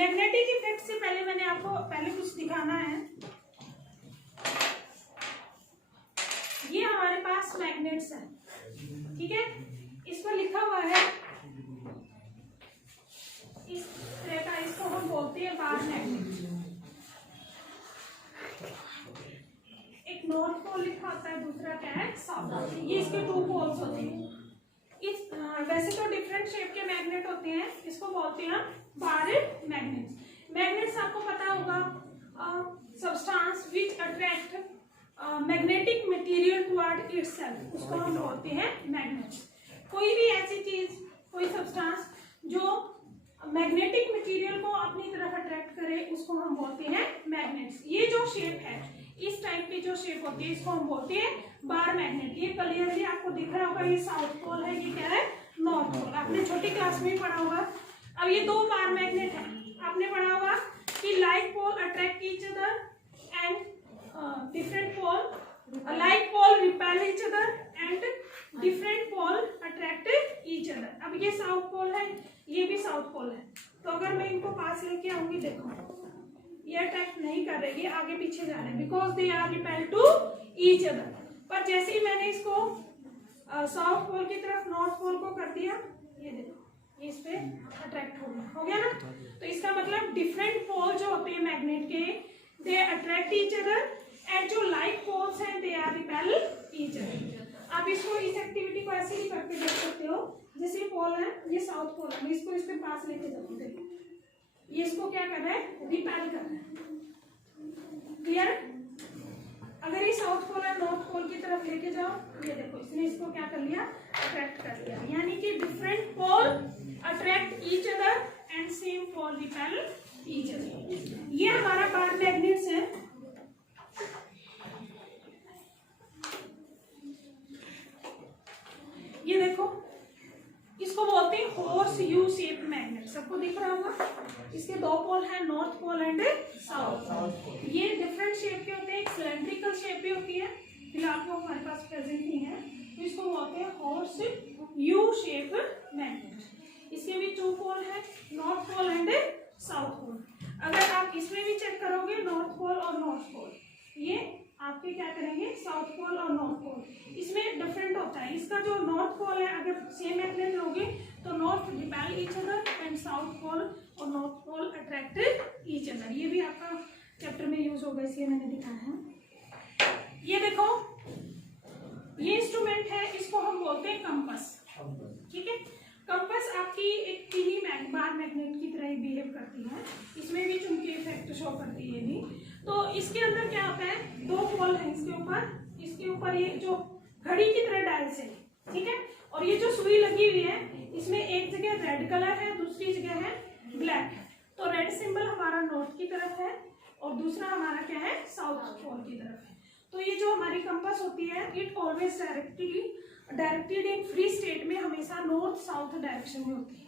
Magnetic effect से पहले मैंने आपको पहले कुछ दिखाना है। ये हमारे पास मैग्नेट्स है, ठीक है। इस पर लिखा हुआ है इस तरह का, इसको हम बोलते हैं बार मैग्नेट। एक नॉर्थ पोल लिखा होता है, दूसरा क्या है साउथ। ये इसके 2 पोल्स होते हैं। वैसे तो डिफरेंट शेप के मैग्नेट होते हैं, इसको बोलते हैं बार मैग्नेट्स। मैग्नेट्स आपको पता होगा substance which attract magnetic material toward itself, उसको हम बोलते हैं मैग्नेट्स। कोई भी ऐसी चीज, कोई सब्सटेंस जो मैग्नेटिक मटेरियल को अपनी तरफ अट्रैक्ट करे, उसको हम बोलते हैं मैग्नेट्स। ये जो शेप है, इस टाइप की जो शेप होती है, इसको हम बोलते हैं बार मैग्नेट। ये क्लियरली आपको दिख रहा होगा, ये साउथ पोल है, ये क्या है नॉर्थ पोल। आपने छोटी क्लास में ही पढ़ा होगा। अब ये 2 बार मैग्नेट है, आपने पढ़ा होगा कि like pole attract each other and different pole, like pole repel each other and different pole attract each other. अब ये साउथ पोल है, ये भी साउथ पोल है, तो अगर मैं इनको पास लेके आऊंगी, देखो ये अट्रैक्ट नहीं कर रहे, ये आगे पीछे जा रहे हैं, because they are repel to each other. पर जैसे ही मैंने इसको साउथ पोल की तरफ नॉर्थ पोल को कर दिया, ये देखो ये इस पे अट्रैक्ट हो गया ना। तो इसका मतलब डिफरेंट पोल जो होते हैं मैग्नेट के, they attract each other, and जो लाइक पोल्स हैं they are repel each other. आप इसको, इस एक्टिविटी को ऐसे ही करके देख सकते हो। जैसे पोल है, ये साउथ पोल है, मैं इसको इसके पास लेके जाऊँ, देखो ये इसको क्या कर रहा है, रिपेल कर रहा है। क्लियर? अगर ये साउथ पोल है, नॉर्थ पोल की तरफ लेके जाओ, ये देखो इसने इसको क्या कर लिया, अट्रैक्ट कर लिया। यानी कि different pole attract each other and same pole repel each other. ये हमारा बार मैग्नेट्स है। ये देखो, इसको बोलते हैं हॉर्स यू शेप मैग्नेट। सबको दिख रहा होगा, इसके 2 पोल हैं, नॉर्थ पोल एंड साउथ। ये डिफरेंट शेप के होते हैं, एक सिलेंड्रिकल शेप भी होती है, फिलहाल वो हमारे पास प्रेजेंट नहीं है, तो इसको बोलते हैं हॉर्स यू शेप मैग्नेट। इसके भी 2 पोल है, north pole and south pole. अगर आप इसमें भी चेक करोगे, नॉर्थ पोल और नॉर्थ पोल, ये आपके क्या करेंगे, साउथ पोल और नॉर्थ पोल। इसमें डिफरेंट होता है। इसका जो नॉर्थ पोल है, अगर सेम मैग्नेट लोगे तो north repel each other and south pole और north pole attract each other. ये भी आपका चैप्टर में यूज होगा, इसलिए मैंने दिखाया है। ये देखो, ये इंस्ट्रूमेंट है, इसको हम बोलते हैं कंपास, ठीक है। कंपास आपकी एक टीनी बार मैग्नेट की तरह ही बिहेव करती है। इसमें भी चुंबकीय इफेक्ट शो करती है भी। तो इसके अंदर क्या होता है, 2 पोल है इसके ऊपर ये जो घड़ी की तरह डायल्स है, ठीक है। और ये जो सुई लगी हुई है, इसमें एक जगह रेड कलर है, दूसरी जगह है ब्लैक है। तो रेड सिंबल हमारा नॉर्थ की तरफ है और दूसरा हमारा क्या है, साउथ पोल की तरफ है। तो ये जो हमारी कंपास होती है, it always directed in free state में हमेशा नॉर्थ साउथ डायरेक्शन में होती है,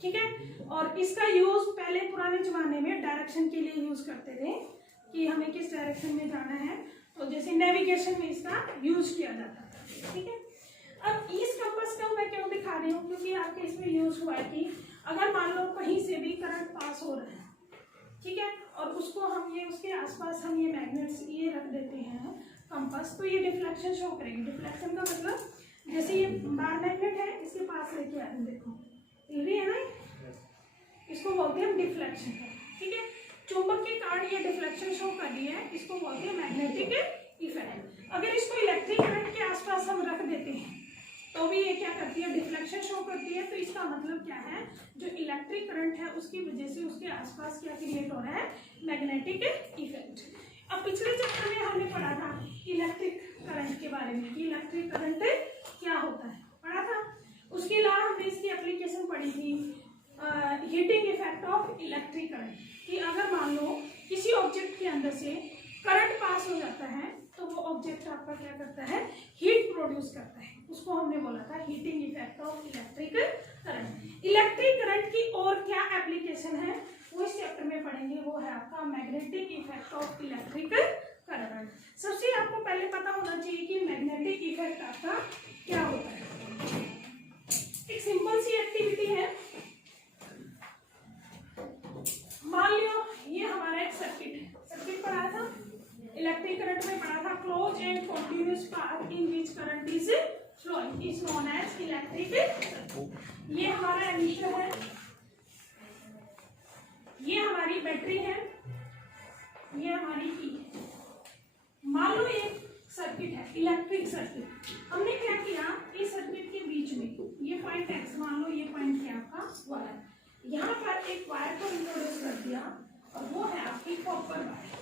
ठीक है। और इसका यूज पहले पुराने जमाने में डायरेक्शन के लिए यूज करते थे, कि हमें किस डायरेक्शन में जाना है, तो जैसे नेविगेशन में इसका यूज किया जाता था, ठीक है। अब इस कंपास को मैं क्यों दिखा रही हूँ, क्योंकि आपके इसमें यूज हुआ है कि अगर मान लो कहीं से भी करंट पास हो रहा है, ठीक है, और उसको हम ये उसके आसपास हम ये मैग्नेट्स ये रख देते हैं कंपास, तो ये डिफ्लेक्शन शो करेंगे। डिफ्लेक्शन का मतलब, जैसे ये बार मैग्नेट है, इसके पास लेके आए, देखो ये है ना, इसको बोलते हैं डिफ्लेक्शन, ठीक है। चुंबक के कारण ये डिफ्लेक्शन शो कर रही है, इसको बोलते हैं मैग्नेटिक इफेक्ट। अगर इसको इलेक्ट्रिक करंट के आसपास हम रख देते हैं तो भी ये क्या करती है, डिफ्लेक्शन शो करती है। तो इसका मतलब क्या है, जो इलेक्ट्रिक करंट है उसकी वजह से उसके आसपास क्या क्रिएट हो रहा है, मैग्नेटिक इफेक्ट। अब पिछले चैप्टर में हमने पढ़ा था इलेक्ट्रिक करंट के बारे में, कि इलेक्ट्रिक करंट क्या होता है, पढ़ा था। उसके अलावा हमने इसकी एप्लीकेशन पढ़ी थी, heating effect of electric current, कि अगर मान लो किसी ऑब्जेक्ट के अंदर से करंट पास हो जाता है तो वो ऑब्जेक्ट आपका क्या करता है, हीट प्रोड्यूस करता है, उसको हमने बोला था heating effect of electric current. Electric current की और क्या एप्लीकेशन है वो इस चैप्टर में पढ़ेंगे, वो है आपका magnetic effect of electric current. सबसे आपको पहले पता होना चाहिए कि मैग्नेटिक इफेक्ट आपका क्या होता है। एक सिंपल सी एक्टिविटी है, path in which current is flowing is known as electric circuit. ये हमारा एमीटर है, ये हमारी बैटरी है, ये हमारी की है। मान लो एक सर्किट है, इलेक्ट्रिक सर्किट। हमने क्या किया, इस सर्किट के बीच में ये पॉइंट एक्स, मान लो ये पॉइंट क्या आपका वायर, यहाँ पर एक वायर को इंट्रोड्यूस कर दिया और वो है आपकी कॉपर वायर।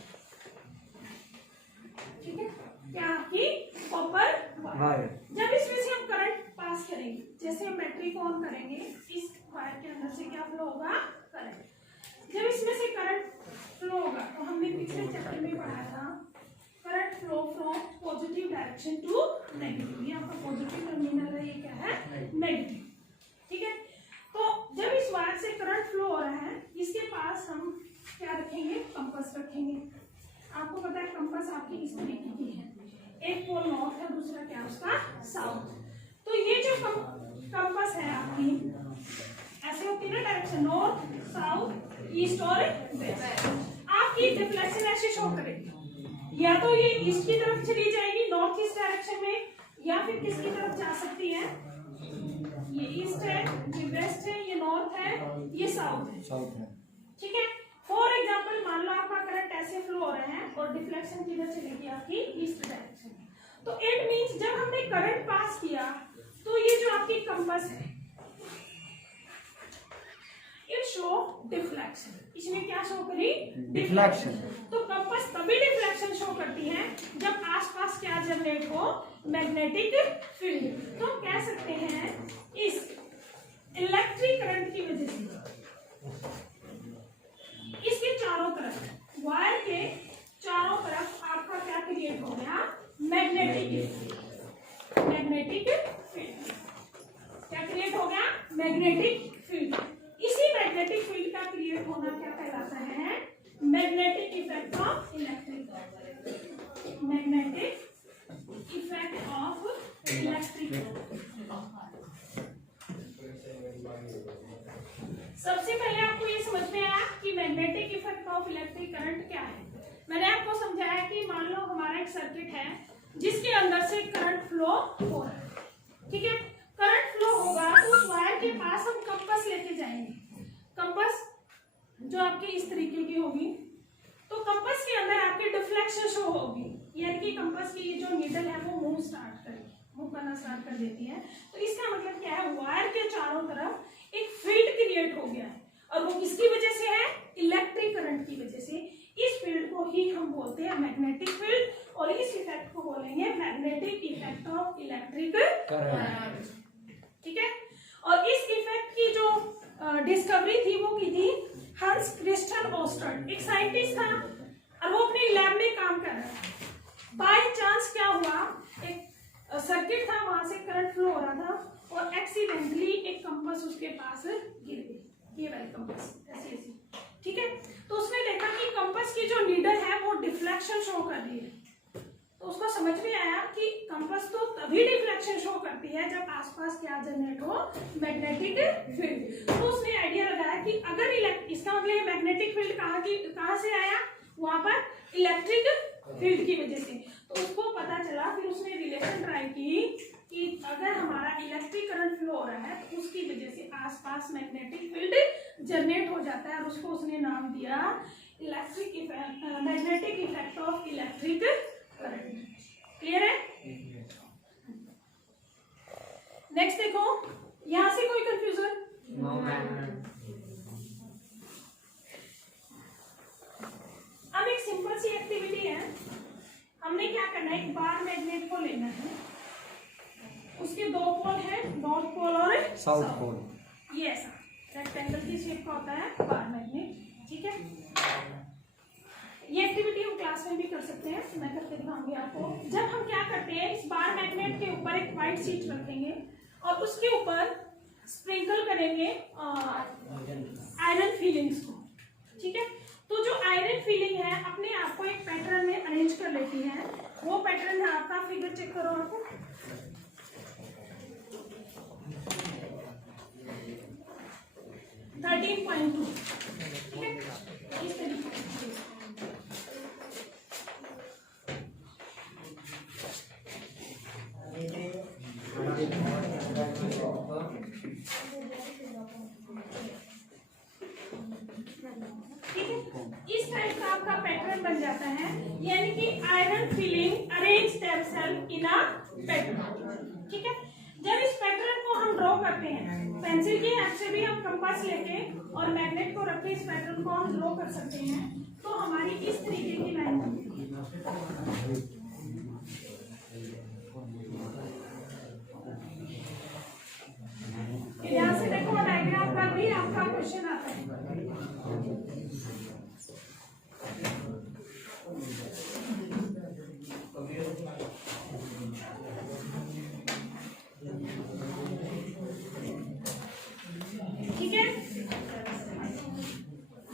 ठीक है, क्या आपकी कॉपर वायर। जब इसमें से हम करंट पास करेंगे, जैसे हम बैटरी को ऑन करेंगे, इस वायर के अंदर से क्या फ्लो होगा, करंट। जब इसमें से करंट फ्लो होगा तो हमने पिछले चैप्टर में पढ़ा था current flow from positive direction to negative. ये आपका पॉजिटिव टर्मिनल है, ये क्या है, नेगेटिव। ठीक है, तो जब इस वायर से करंट फ्लो हो रहा है, इसके पास हम क्या रखेंगे, कंपास रखेंगे। आपको पता है कंपास आपकी इस तरीके की है, एक पोल नॉर्थ है, दूसरा क्या उसका साउथ। तो ये जो कंपास है आपकी ऐसे होती है ना डायरेक्शन, नॉर्थ साउथ ईस्ट और वेस्ट। आपकी डिफ्लेक्शन ऐसे शो करेगी, या तो ये ईस्ट की तरफ चली जाएगी नॉर्थ ईस्ट डायरेक्शन में, या फिर किसकी तरफ जा सकती है, ये ईस्ट है, ये वेस्ट है, ये नॉर्थ है, ये साउथ है। ठीक है, फॉर एग्जाम्पल मान लो आपका करंट ऐसे फ्लो हो रहा है और डिफ्लेक्शन किधर चलेगी आपकी ईस्ट डायरेक्शन में। तो इट मींस जब हमने करंट पास किया तो ये जो आपकी कंपास है इट शो डिफ्लेक्शन। इसमें क्या शो करी, डिफ्लेक्शन। तो कंपास तभी डिफ्लेक्शन शो करती है जब आसपास क्या जनरेट हो, मैग्नेटिक फील्ड। तो हम कह सकते हैं इस इलेक्ट्रिक करंट की वजह से इसके चारों तरफ, वायर के चारों तरफ आपका क्या क्रिएट हो गया, मैग्नेटिक फील्ड। क्या क्रिएट हो गया, मैग्नेटिक फील्ड। इसी मैग्नेटिक फील्ड का क्रिएट होना क्या कहलाता है, magnetic effect of electric, magnetic effect of electric. सबसे पहले आपको ये समझ में आया कि magnetic effect of electric current क्या है। मैंने आपको समझाया कि मान लो हमारा एक सर्किट है जिसके अंदर से करंट फ्लो हो रहा है। ठीक है, करंट फ्लो होगा तो उस वायर के पास हम कंपास लेके जाएंगे। कंपास जो आपकी इस तरीके की होगी, तो कंपास के अंदर आपकी डिफ्लेक्शन शो होगी, यानी कि कंपास की जो नीडल है वो मूव करना स्टार्ट कर देती है। तो इसका मतलब क्या है, वायर के चारों तरफ एक फील्ड क्रिएट हो गया है, और वो किसकी वजह से है, इलेक्ट्रिक करंट की वजह से। इस फील्ड को ही हम बोलते हैं मैग्नेटिक फील्ड, और इस इफेक्ट को बोलेंगे magnetic effect of electric current. ठीक है, और इस इफेक्ट की जो डिस्कवरी थी वो की थी हंस क्रिस्टियन ओस्टर्ड, एक साइंटिस्ट था और वो अपने लैब में काम कर रहा था। बाय चांस क्या हुआ, एक सर्किट था, वहां से करंट फ्लो हो रहा था और एक्सीडेंटली एक कंपास उसके पास गिर गई, ये वाली कंपास ऐसी। ठीक है, तो उसने देखा कि कंपास की जो नीडल है वो डिफ्लेक्शन शो कर रही है। तो उसको समझ में आया कि कंपास तो तभी डिफ्लेक्शन शो करती है जब आसपास क्या जनरेट हो, मैग्नेटिक फील्ड। तो उसने आइडिया लगाया कि अगर इसका मतलब मैग्नेटिक फील्ड कहाँ से आया, वहां पर इलेक्ट्रिक फील्ड की वजह से। तो उसको पता चला, फिर उसने रिलेशन ट्राई की कि अगर हमारा इलेक्ट्रिक करंट फ्लो हो रहा है तो उसकी वजह से आसपास मैग्नेटिक फील्ड जनरेट हो जाता है, और उसको उसने नाम दिया electric effect, magnetic effect of electric current. Clear है? नेक्स्ट देखो, यहां से कोई कंफ्यूजन? No ma'am. अब एक सिंपल सी एक्टिविटी है, हमने क्या करना है, एक बार मैग्नेट को लेना है, उसके दो पोल है, नॉर्थ पोल और साउथ पोल। ये ऐसा रेक्टेंगल की शेप का होता है बार मैग्नेट। ठीक है, ये एक्टिविटी हम क्लास में भी कर सकते हैं, मैं करके दिखाऊंगी आपको। जब हम क्या करते हैं, इस बार मैग्नेट के ऊपर एक व्हाइट शीट रखेंगे और उसके ऊपर स्प्रिंकल करेंगे आयरन फीलिंग्स को। ठीक है, तो जो आयरन फीलिंग है अपने आप को एक पैटर्न में अरेंज कर लेती है। वो पैटर्न है आपका, फिगर चेक करो आपको, 13.2। ठीक है, इस तरीके से ठीक है, इस टाइप का आपका पैटर्न बन जाता है, यानी कि iron filling arrange themselves in a pattern. ठीक है, जब इस पैटर्न को हम ड्रॉ करते हैं, पेंसिल की हेल्प से भी हम कंपास लेके और मैग्नेट को रख के इस पैटर्न को हम ड्रॉ कर सकते हैं, तो हमारी इस तरीके की लाइन बनती है। यहाँ से देखो डायग्राम पर भी आपका क्वेश्चन आता है। ठीक है,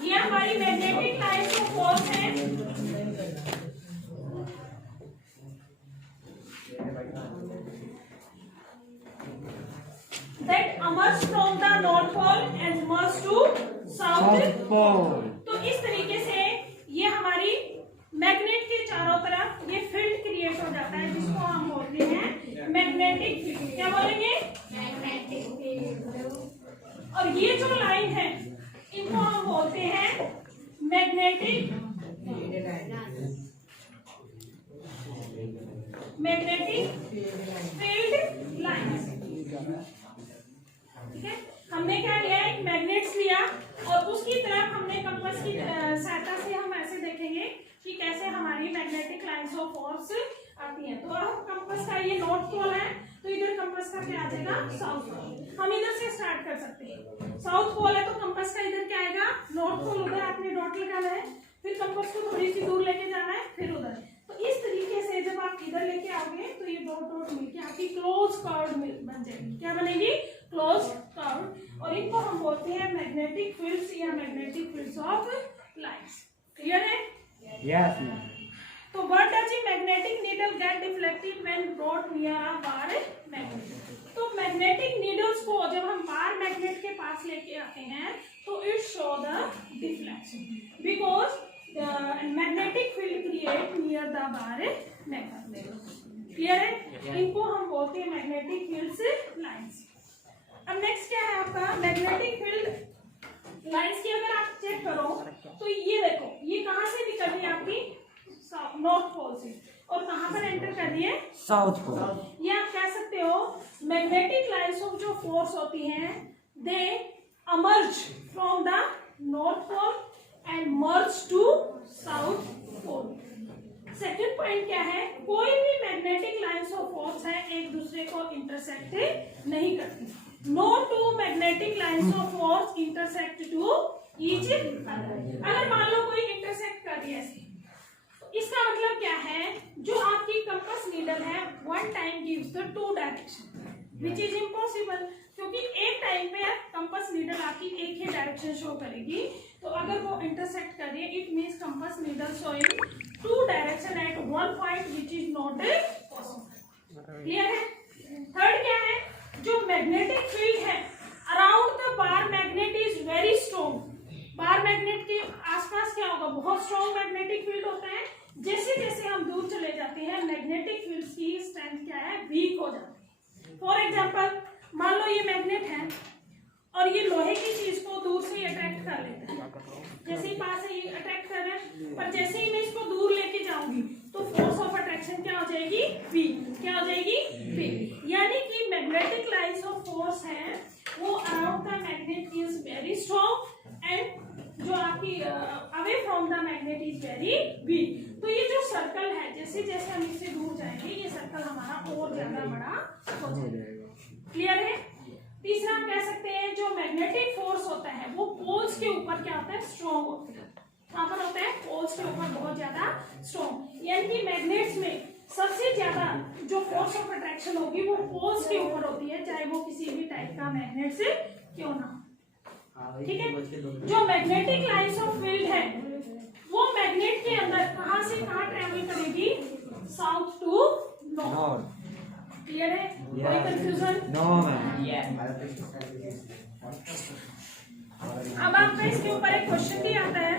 ये हमारी मैग्नेटिक लाइन्स ऑफ फोर्स है। That emerge from the north pole and merge to south pole। तो इस तरीके से ये हमारी मैग्नेट के चारों तरफ ये फील्ड क्रिएट हो जाता है, जिसको हम बोलते हैं मैग्नेटिक फील्ड। क्या बोलेंगे? Magnetic field. और ये जो लाइन है इनको हम बोलते हैं मैग्नेटिक फील्ड लाइन्स। ठीक है, हमने क्या लिया, एक मैग्नेट्स लिया और उसकी तरफ हमने कंपास की सहायता से हम ऐसे देखेंगे कि कैसे हमारी मैग्नेटिक लाइंस ऑफ फोर्स आती है। तो अब कंपास का ये नॉर्थ पोल है, तो इधर कंपास का क्या आ जाएगा? South pole. हम इधर से स्टार्ट कर सकते हैं। साउथ पोल है तो कंपास का इधर क्या आएगा? North pole. उधर आपने डॉट लगाना है, फिर कंपास को थोड़ी सी दूर लेके जाना है, फिर उधर। तो इस तरीके से जब आप इधर लेके आओगे तो ये डॉट डॉट मिलके आपकी क्लोज कर्व बन जाएगी। क्या बनेगी? Close curve. और इनको हम बोलते हैं मैग्नेटिक फील्ड्स या magnetic fields of lines. Clear है? यस। तो what does a magnetic needle get deflected when brought near a bar magnet. तो मैग्नेटिक नीडल्स को जब हम बार मैग्नेट के पास लेके आते हैं तो it show the deflection because magnetic field create near the bar magnet. Clear है? इनको हम बोलते हैं मैग्नेटिक फील्ड्स लाइंस। अब नेक्स्ट क्या है आपका मैग्नेटिक फील्ड लाइंस की अगर आप चेक करो तो ये देखो, ये कहां से निकल रही है आपकी? नॉर्थ पोल से। और कहां पर एंटर कर रही है? South pole. ये आप कह सकते हो मैग्नेटिक लाइंस ऑफ जो फोर्स होती हैं they emerge from the north pole and merge to south pole। Second point क्या है? कोई भी मैग्नेटिक लाइंस ऑफ फोर्स है एक दूसरे को इंटरसेक्ट नहीं करती। No two magnetic lines of force intersect to each other. अगर मान लो कोई इंटरसेक्ट कर रही है ऐसे, तो इसका मतलब क्या है? जो आपकी कंपास नीडल है one time gives the two direction which is impossible, क्योंकि एक टाइम पे कंपास नीडल आपकी एक ही डायरेक्शन शो करेगी। तो अगर वो इंटरसेक्ट कर रही है it means compass needle showing two direction at one point which is not possible. Clear है? थर्ड क्या है? जो मैग्नेटिक फील्ड है around the bar magnet is very strong. Bar magnet के आसपास क्या होगा? बहुत स्ट्रॉन्ग मैग्नेटिक फील्ड होता है। जैसे जैसे हम दूर चले जाते हैं मैग्नेटिक फील्ड की स्ट्रेंथ क्या है? वीक हो जाती है। फॉर एग्जाम्पल मान लो ये मैग्नेट है और ये लोहे की चीज को दूर से अट्रैक्ट कर लेता है। जैसे ही पास है ये अट्रैक्ट कर रहा है, पर जैसे ही मैं इसको दूर लेके जाऊंगी तो फोर्स ऑफ अट्रैक्शन क्या हो जाएगी? वीक। क्या हो जाएगी? वीक। यानी कि मैग्नेटिक लाइंस ऑफ फोर्स है वो around the magnet is very strong and जो आपकी away from the magnet is very weak. तो ये जो सर्कल है जैसे जैसे हम इससे दूर जाएंगे ये सर्कल हमारा और ज्यादा बड़ा हो जाएगा। क्लियर है? तीसरा हम कह सकते हैं जो मैग्नेटिक फोर्स होता है वो पोल्स के ऊपर क्या होता है? स्ट्रॉन्ग होता है। कहां पर होता है? पोल्स के ऊपर बहुत ज्यादा स्ट्रॉन्ग। यानी कि मैग्नेट्स में सबसे ज्यादा जो फोर्स ऑफ अट्रैक्शन होगी वो पोल्स के ऊपर होती है, चाहे वो किसी भी टाइप का मैग्नेट से क्यों ना हो। ठीक है? जो मैग्नेटिक लाइंस ऑफ फील्ड है वो मैग्नेट के अंदर कहां से कहां ट्रेवल करेगी? South to north. क्लियर है? कोई कंफ्यूजन? No ma'am. अब आपका इसके ऊपर एक क्वेश्चन भी आता है।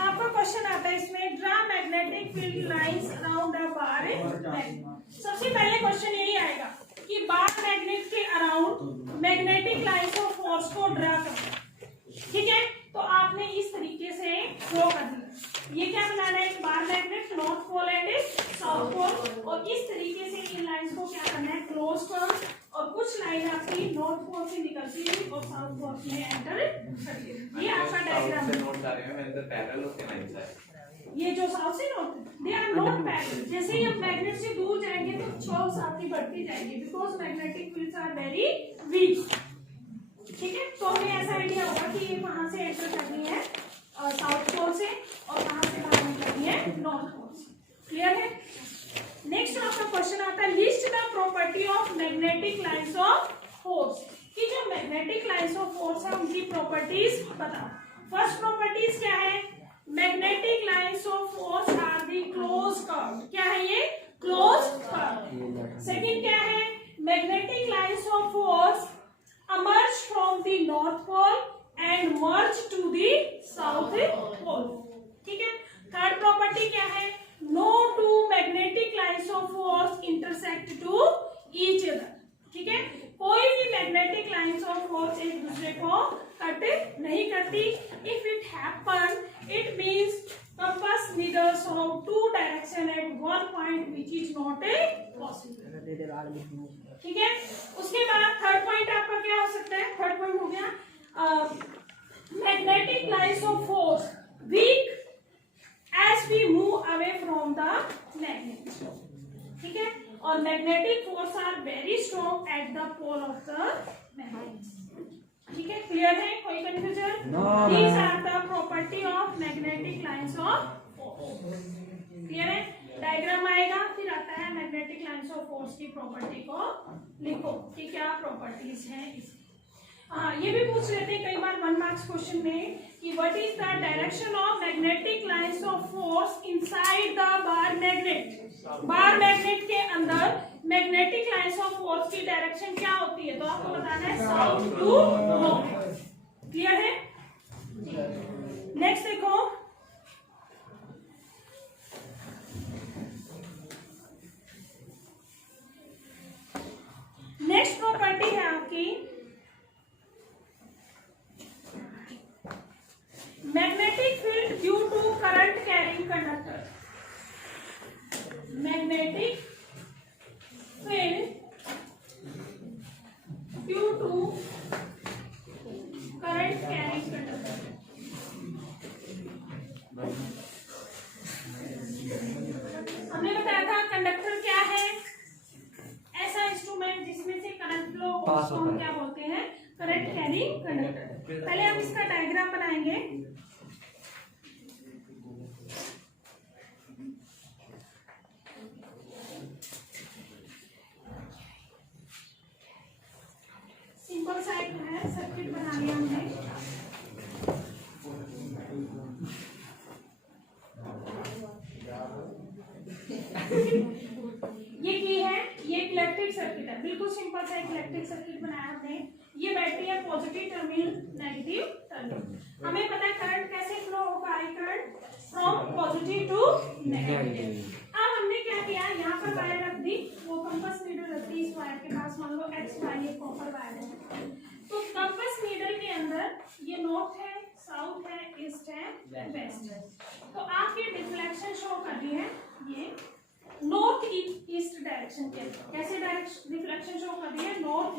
आपका क्वेश्चन आता है इसमें draw magnetic field lines around a bar. सबसे पहले फोर्स में एंटर करती है। ये आपका डायग्राम है। नोट्स आ रहे हैं, मैंने तो पैरेलल होते हैं लाइन से। ये जो साउथ से north, they are not parallel. जैसे ही हम मैग्नेट से दूर जाएंगे तो चौक साथ ही बढ़ती जाएगी, because magnetic fields are very weak. ठीक है, तो हमें ऐसा आइडिया होगा कि ये वहां से एंटर करनी है साउथ पोल से और वहां से बाहर निकलनी है नॉर्थ पोल से। क्लियर है? नेक्स्ट आपका क्वेश्चन आता है, list the property of magnetic lines of force. कि जो मैग्नेटिक लाइंस ऑफ फोर्स है उनकी प्रॉपर्टीज बताओ। फर्स्ट प्रॉपर्टीज क्या है? Magnetic lines of force are the close curve. क्या है ये? Close curve. सेकंड क्या है? Magnetic lines of force emerge from the north pole and merge to the south pole। ठीक है। थर्ड प्रॉपर्टी क्या है? No two magnetic lines of force intersect to each other। ठीक है, कोई भी मैग्नेटिक लाइंस ऑफ फोर्स एक दूसरे को कट नहीं करती। If it happen it means compass needles of two direction at one point which is not possible. ठीक है, उसके बाद थर्ड पॉइंट आपका क्या हो सकता है? थर्ड पॉइंट हो गया magnetic lines of force week as we move away from the magnet। ठीक है, और magnetic force are very strong at the pole of the magnet. ठीक है, क्लियर है? कोई confusion? These are the property of magnetic lines of force. Clear है? Diagram आएगा, फिर आता है मैग्नेटिक लाइंस ऑफ फोर्स की प्रॉपर्टी को लिखो कि क्या प्रॉपर्टीज हैं इसकी। हाँ, ये भी पूछ लेते हैं कई बार 1 मार्क्स क्वेश्चन में कि what is the direction of magnetic lines of force inside the bar magnet. Bar magnet के अंदर मैग्नेटिक लाइंस ऑफ फोर्स की डायरेक्शन क्या होती है? तो आपको बताना है साउथ टू नॉर्थ। क्लियर है? नेक्स्ट देखो, नेक्स्ट प्रॉपर्टी है आपकी magnetic field due to current carrying conductor. Magnetic field due to current carrying conductor. हमने बताया था कंडक्टर क्या है? ऐसा इंस्ट्रूमेंट जिसमें से करंट फ्लो हो, उसको हम क्या बोलते हैं? Current carrying conductor. पहले हम इसका डायग्राम बनाएंगे। सिंपल सा एक है सर्किट बना लिया हमने। ये की है, ये इलेक्ट्रिक सर्किट है, बिल्कुल सिंपल सा एक इलेक्ट्रिक सर्किट बनाया हमने। ये बैटरी है, पॉजिटिव टर्मिनल, नेगेटिव टर्मिनल। हमें पता है करंट कैसे फ्लो होगा, I current from positive to negative. अब हमने क्या किया, यहाँ पर वायर रख दी, वो कंपास नीडल रख दी इस वायर के पास। मान लो एक्स वाई ये कॉपर वायर है, तो कंपास नीडल के अंदर ये नॉर्थ है, साउथ है, ईस्ट है, वेस्ट है। तो आपके डिफ्लेक्शन शो कर रही है ये नॉर्थ ईस्ट डायरेक्शन के। कैसे डायरेक्शन रिफ्लेक्शन शो कर रही है? North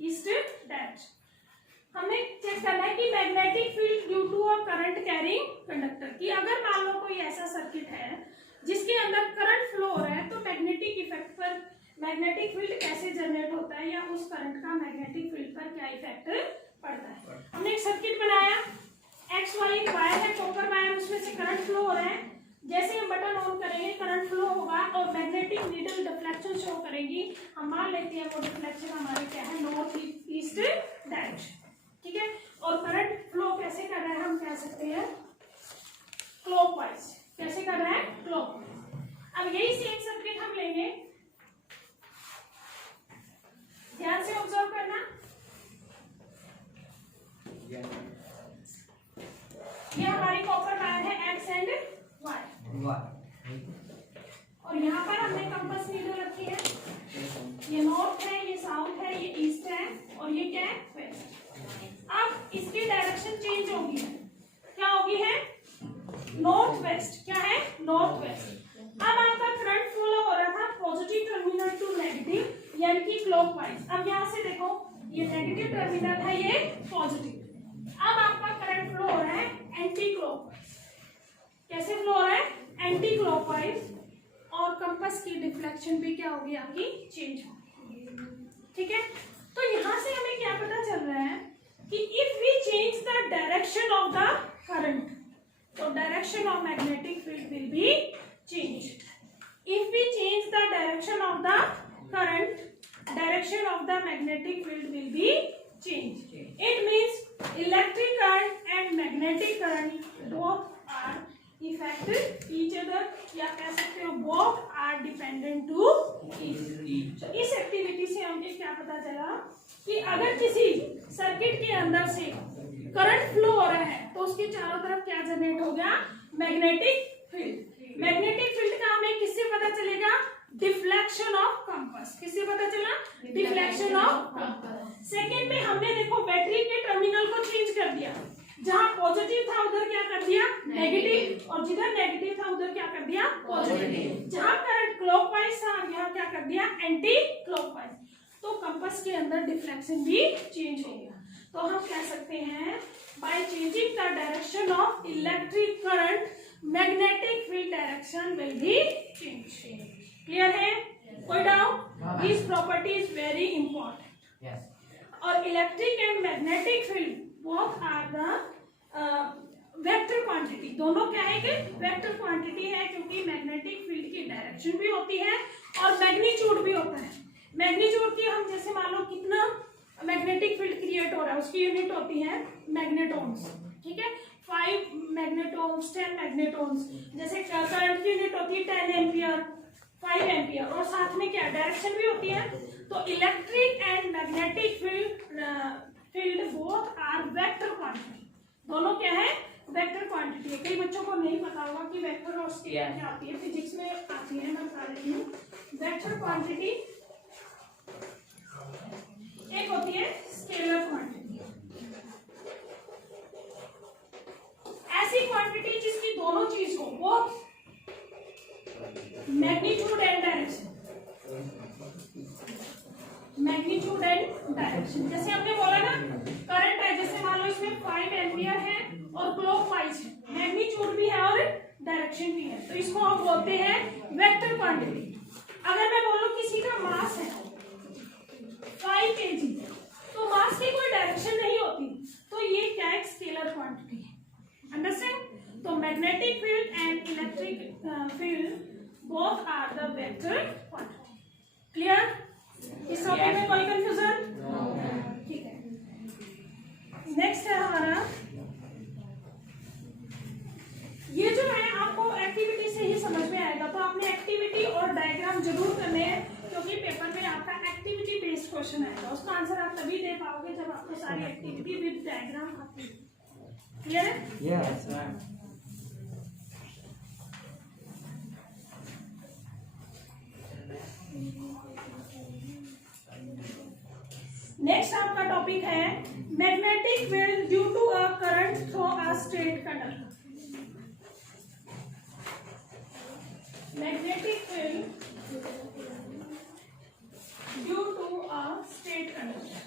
east direction. हमें चेक करना है कि magnetic field due to a current carrying conductor की अगर मान लो कोई ऐसा सर्किट है जिसके अंदर करंट फ्लो हो रहा है, तो मैग्नेटिक इफेक्ट पर मैग्नेटिक फील्ड कैसे जनरेट होता है या उस करंट का मैग्नेटिक फील्ड पर क्या इफेक्ट पड़ता है। हमने एक सर्किट बनाया, एक्स वाई वायर है, कॉपर वायर, उसमें से करंट फ्लो हो रहा है। जैसे हम बटन ऑन करेंगे करंट फ्लो होगा और मैग्नेटिक नीडल डिफ्लेक्शन शो करेगी। हम मान लेते हैं वो डिफ्लेक्शन हमारे क्या है? North east direction. ठीक है, और करंट फ्लो कैसे कर रहा है? हम कह सकते हैं क्लॉकवाइज। कैसे कर रहा है? क्लॉकवाइज। अब यही सेम सर्किट हम लेंगे, ध्यान से ऑब्जर्व करना। ये हमारी कॉपर वायर है, एक्स एंड वाई, और यहाँ पर हमने कंपास नीडल रखी है। ये नॉर्थ है, ये साउथ है, ये ईस्ट है, और ये क्या है? वेस्ट। अब इसकी डायरेक्शन चेंज होगी, क्या होगी है? North west. क्या है? North west. अब आपका करंट फ्लो हो रहा था पॉजिटिव टर्मिनल टू नेगेटिव, यानी कि क्लॉकवाइज। अब यहाँ से देखो, ये नेगेटिव टर्मिनल है, ये पॉजिटिव। अब आपका करंट फ्लो हो रहा है एंटी क्लॉकवाइज। कैसे फ्लो हो रहा है? Anti clockwise. और कंपास की डिफ्लेक्शन भी क्या होगी आपकी? चेंज होगी। ठीक है, तो यहां से हमें क्या पता चल रहा है कि if we change the direction of the current, तो direction of magnetic field will be change. If we change the direction of the current, direction of the magnetic field will be changed. It means electric current and magnetic current both are affect each other, या कह सकते हो both are dependent to each other. इस activity से हमें क्या पता चला कि अगर किसी सर्किट के अंदर से करंट फ्लो हो रहा है तो उसके चारों तरफ क्या जनरेट हो गया? Magnetic field. मैग्नेटिक फील्ड का हमें किससे पता चलेगा? Deflection of compass. किससे पता चला? Deflection of compass. सेकेंड में हमने देखो बैटरी के टर्मिनल को चेंज कर दिया, जहां पॉजिटिव था उधर क्या कर दिया? नेगेटिव, और जिधर नेगेटिव था उधर क्या कर दिया? पॉजिटिव। जहां करंट क्लॉकवाइज था यहाँ क्या कर दिया? Anti clockwise. तो कंपास के अंदर डिफ्लेक्शन भी चेंज हो गया। तो हम कह सकते हैं by changing the direction of electric current magnetic field direction will be change. Clear है? कोई doubt? This property is very important. Yes. और electric and magnetic field both are the vector quantity. दोनों क्या है कि वेक्टर क्वांटिटी है, क्योंकि magnetic field की डायरेक्शन भी होती है और मैग्नीट्यूड भी होता है। मैग्नीट्यूड की हम जैसे मान लो कितना मैग्नेटिक फील्ड क्रिएट हो रहा है उसकी यूनिट होती है मैग्नेटॉन्स। ठीक है, 5 मैग्नेटॉन्स, 10 मैग्नेटॉन्स। जैसे करंट की यूनिट होती है 10 एम्पियर, 5 एम्पियर, और साथ में क्या डायरेक्शन भी होती है। तो electric and magnetic field both are vector quantity. दोनों क्या है? वेक्टर क्वांटिटी है। कई बच्चों को नहीं पता होगा कि वेक्टर और स्केलर क्या आती है, फिजिक्स में आती है, मैं बता रही हूँ। वेक्टर क्वांटिटी एक होती है स्केलर क्वांटिटी, ऐसी क्वांटिटी जिसकी दोनों चीज हो, both magnitude and direction. Magnitude and direction, जैसे हमने बोला ना करंट है, जैसे मान लो इसमें 5 एम्पियर है और क्लॉकवाइज है, मैग्नीट्यूड भी है और डायरेक्शन भी है, तो इसको हम बोलते हैं वेक्टर क्वांटिटी। अगर मैं बोलूं किसी का मास है 5 kg, तो मास की कोई डायरेक्शन नहीं होती, तो ये क्या है? स्केलर क्वांटिटी है। अंडरस्टैंड? तो magnetic field and electric field both are the vector quantity. Clear? इस टॉपिक में कोई कंफ्यूजन? ठीक है, नेक्स्ट है हमारा, ये जो है आपको एक्टिविटी से ही समझ में आएगा, तो आपने एक्टिविटी और डायग्राम जरूर करने हैं, क्योंकि पेपर में आपका एक्टिविटी बेस्ड क्वेश्चन आएगा। उसका आंसर आप तभी दे पाओगे जब आपको सारी एक्टिविटी विद डायग्राम आती है। क्लियर है? Yes, ma'am. नेक्स्ट आपका टॉपिक है magnetic field due to a current through a straight conductor. Magnetic field due to a straight conductor.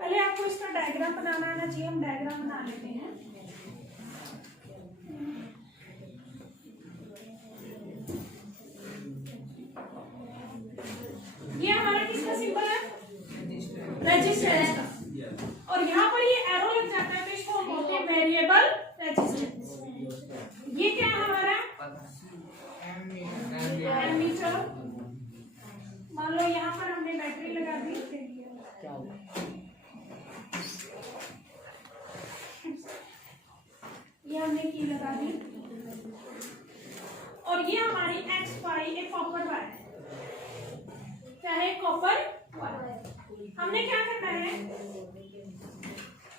पहले आपको इसका डायग्राम बनाना आना चाहिए, हम डायग्राम बना लेते हैं। ये हमारा किसका सिंबल है? रेजिस्टेंस का, और यहाँ पर ये एरो लग जाता है तो इसको हम बोलते हैं वेरिएबल रेजिस्टेंस। ये क्या है हमारा? एमीटर। मान लो यहाँ पर हमने बैटरी लगा दी, ये हमने की लगा दी, और ये हमारी एक्स वाई एक कॉपर वायर है। क्या है? Copper wire. हमने क्या करना है?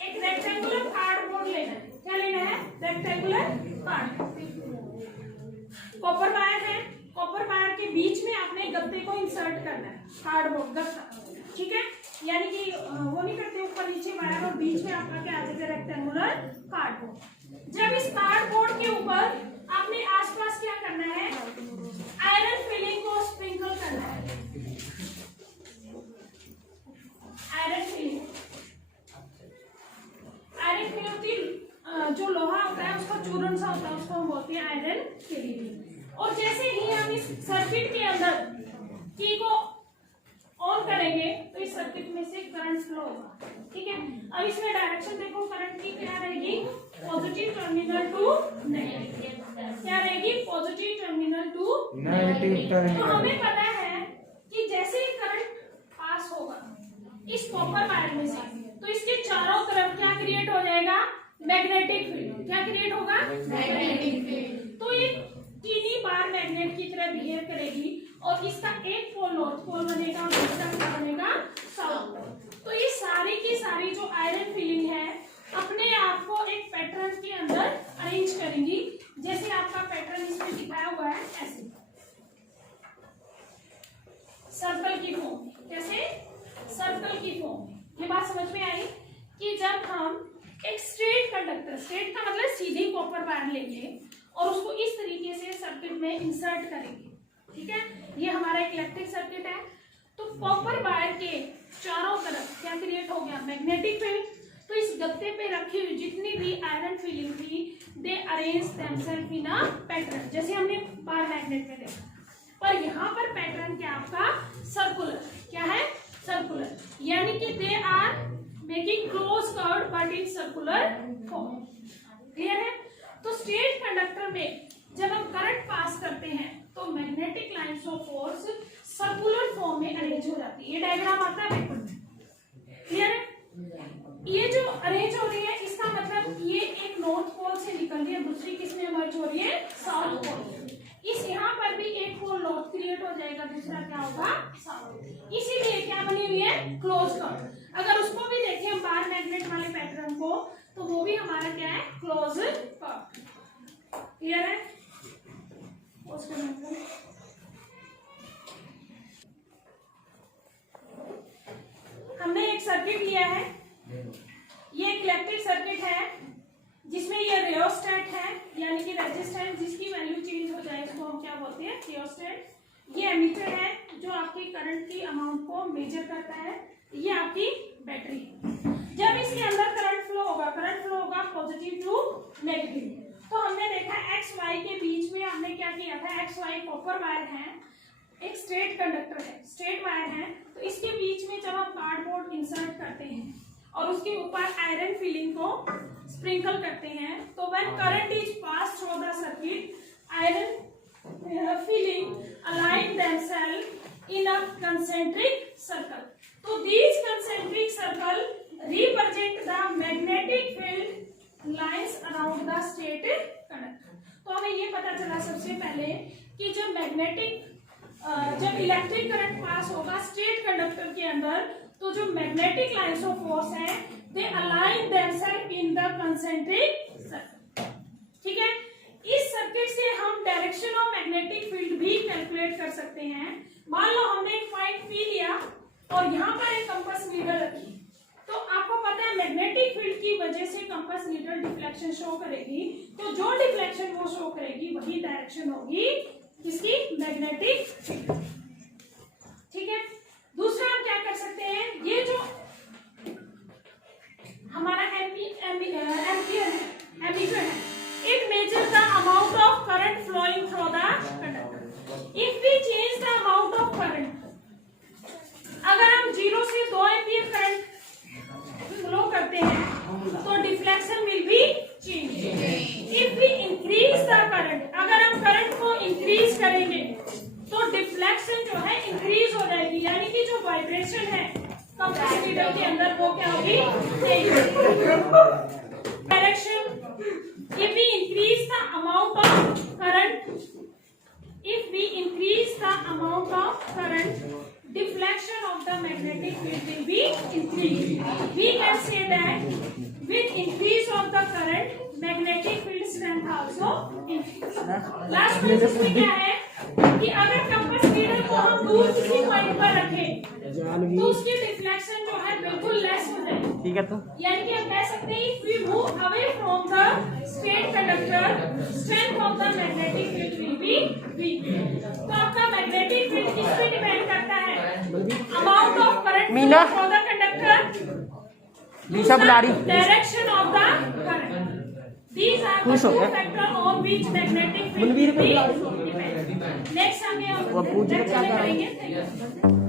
एक रेक्टेंगुलर कार्डबोर्ड लेना है। क्या लेना है? Rectangular cardboard. कॉपर वायर है, कॉपर वायर के बीच में आपने गत्ते को इंसर्ट करना है, कार्डबोर्ड गत्ता। ठीक है, यानी कि वो नहीं करते ऊपर नीचे वायर और बीच में आपका क्या आ जाएगा? Rectangular cardboard. जब इस कार्डबोर्ड के ऊपर अपने आसपास क्या करना है, आयरन फिलिंग को स्प्रिंकल करना है। आयरन फिलिंग होती जो लोहा होता है उसका चूर्ण सा होता है, उसको हम बोलते हैं आयरन फिलिंग। और जैसे ही हम इस सर्किट के अंदर की को ऑन करेंगे तो इस सर्किट में से करंट फ्लो होगा, ठीक है। अब इसमें डायरेक्शन देखो, करंट की क्या रहेगी, पॉजिटिव टर्मिनल टू नेगेटिव, क्या रहेगी, पॉजिटिव टर्मिनल टू नेगेटिव। तो हमें पता है कि जैसे ही करंट पास होगा इस कॉपर वायर में से, तो इसके चारों तरफ क्या क्रिएट हो जाएगा, मैग्नेटिक फील्ड। क्या क्रिएट होगा, मैग्नेटिक फील्ड। तो ये टीनी बार मैग्नेट की तरह बिहेव करेगी और इसका एक पोल नॉर्थ पोल बनेगा और दूसरा क्या बनेगा, साउथ पोल। तो ये सारी की सारी जो आयरन फिलिंग है अपने आप को एक पैटर्न के अंदर अरेंज करेंगी, जैसे आपका पैटर्न इसमें दिखाया हुआ है ऐसे सर्कल की फॉर्म। कैसे, सर्कल की फॉर्म। ये बात समझ में आई कि जब हम एक स्ट्रेट कंडक्टर, स्ट्रेट का मतलब सीधी कॉपर वायर लेंगे और उसको इस तरीके से सर्किट में इंसर्ट करेंगे, ठीक है। ये हमारा एक इलेक्ट्रिक सर्किट है। तो कॉपर वायर के चारों तरफ क्या क्रिएट हो गया, मैग्नेटिक फील्ड। तो इस गत्ते पे रखी हुई जितनी भी आयरन फिलिंग थी, they arrange themselves in a pattern, जैसे हमने बार मैग्नेट में देखा। पर यहाँ पर पैटर्न क्या आपका, सर्कुलर। क्या है, सर्कुलर, यानी कि they are making close curve but in circular form. Clear है। तो स्ट्रेट कंडक्टर में जब हम करंट पास करते हैं तो magnetic lines of force circular form में अरेंज हो जाती है। ये डायग्राम आता है पेपर में, क्लियर है। ये जो अरेंज हो रही है इसका मतलब ये एक नॉर्थ पोल से निकल रही है, दूसरी किस में मर्ज हो रही है, साउथ पोल। इस यहाँ पर भी एक पोल नॉर्थ क्रिएट हो जाएगा, दूसरा क्या होगा, साउथ। इसीलिए क्या बनी हुई है, क्लोज कर्व। अगर उसको भी देखें हम बार मैग्नेट वाले पैटर्न को, तो वो भी हमारा क्या है, क्लोज कर्व। क्लियर है। उसको हमने एक सर्किट लिया है, ये एक इलेक्ट्रिक सर्किट है जिसमें ये रियोस्टेट है, यानी कि रेजिस्टेंस जिसकी वैल्यू चेंज हो जाए इसको हम क्या बोलते हैं, रियोस्टेट। ये एमीटर है जो आपकी करंट की अमाउंट को मेजर करता है। ये आपकी बैटरी। जब इसके अंदर करंट फ्लो होगा पॉजिटिव टू नेगेटिव। तो हमने देखा एक्स वाई के बीच में हमने क्या किया था, एक्स वाई कॉपर वायर है, एक स्ट्रेट कंडक्टर है, स्ट्रेट वायर है। तो इसके बीच में जब हम कार्डबोर्ड इंसर्ट करते हैं और उसके ऊपर आयरन फिलिंग को स्प्रिंकल करते हैं, तो when current is pass through the circuit, iron filing align themselves in a concentric circle. तो these concentric circle represent the magnetic field lines around the state conductor। तो हमें ये पता चला सबसे पहले कि जब जब इलेक्ट्रिक करंट पास होगा स्ट्रेट कंडक्टर के अंदर, तो जो मैग्नेटिक लाइंस ऑफ फोर्स है they align themselves in the concentric circle. ठीक है। इस सर्किट से हम डायरेक्शन ऑफ मैग्नेटिक फील्ड भी कैलकुलेट कर सकते हैं। मान लो हमने एक पॉइंट पी लिया और यहाँ पर एक कंपास नीडल रखी, तो आपको पता है मैग्नेटिक फील्ड की वजह से कंपास नीडल डिफ्लेक्शन शो करेगी। तो जो डिफ्लेक्शन वो शो करेगी वही डायरेक्शन होगी किसकी, मैग्नेटिक फील्ड। ठीक है। दूसरा हम क्या कर सकते हैं, ये जो हमारा एम्पीयर है, it measures the amount of current flowing through the conductor. If we change the amount of current, अगर हम 0 से 2 एम्पीयर करंट फ्लो करते हैं तो deflection will be change. If we increase the current, अगर हम करंट को इंक्रीज करेंगे तो डिफ्लेक्शन जो है इंक्रीज हो जाएगी, यानी कि जो वाइब्रेशन है कंपास नीडल के अंदर वो क्या होगी, direction. If we increase the amount of current, deflection of the magnetic field will be increased. We can say that with increase of the current, magnetic field strength also increase. Last में इसमें क्या है कि अगर compass needle को हम दूर किसी पॉइंट पर रखें तो उसकी डिफ्लेक्शन जो है बिल्कुल लेस हो जाएगी। ठीक है तो यानी कि हम कह सकते हैं if we move away from the straight conductor, strength of the magnetic field will be weak। तो आपका magnetic field किस पे डिपेंड करता है? Amount of current Meena. flow through the conductor, लीसा बुला रही। direction of the current। These are the खुश हो two गया? factors on which magnetic field Manveer will को be बुला रही। depend। Next हमें वो पूछ lecture में करेंगे। Thank you।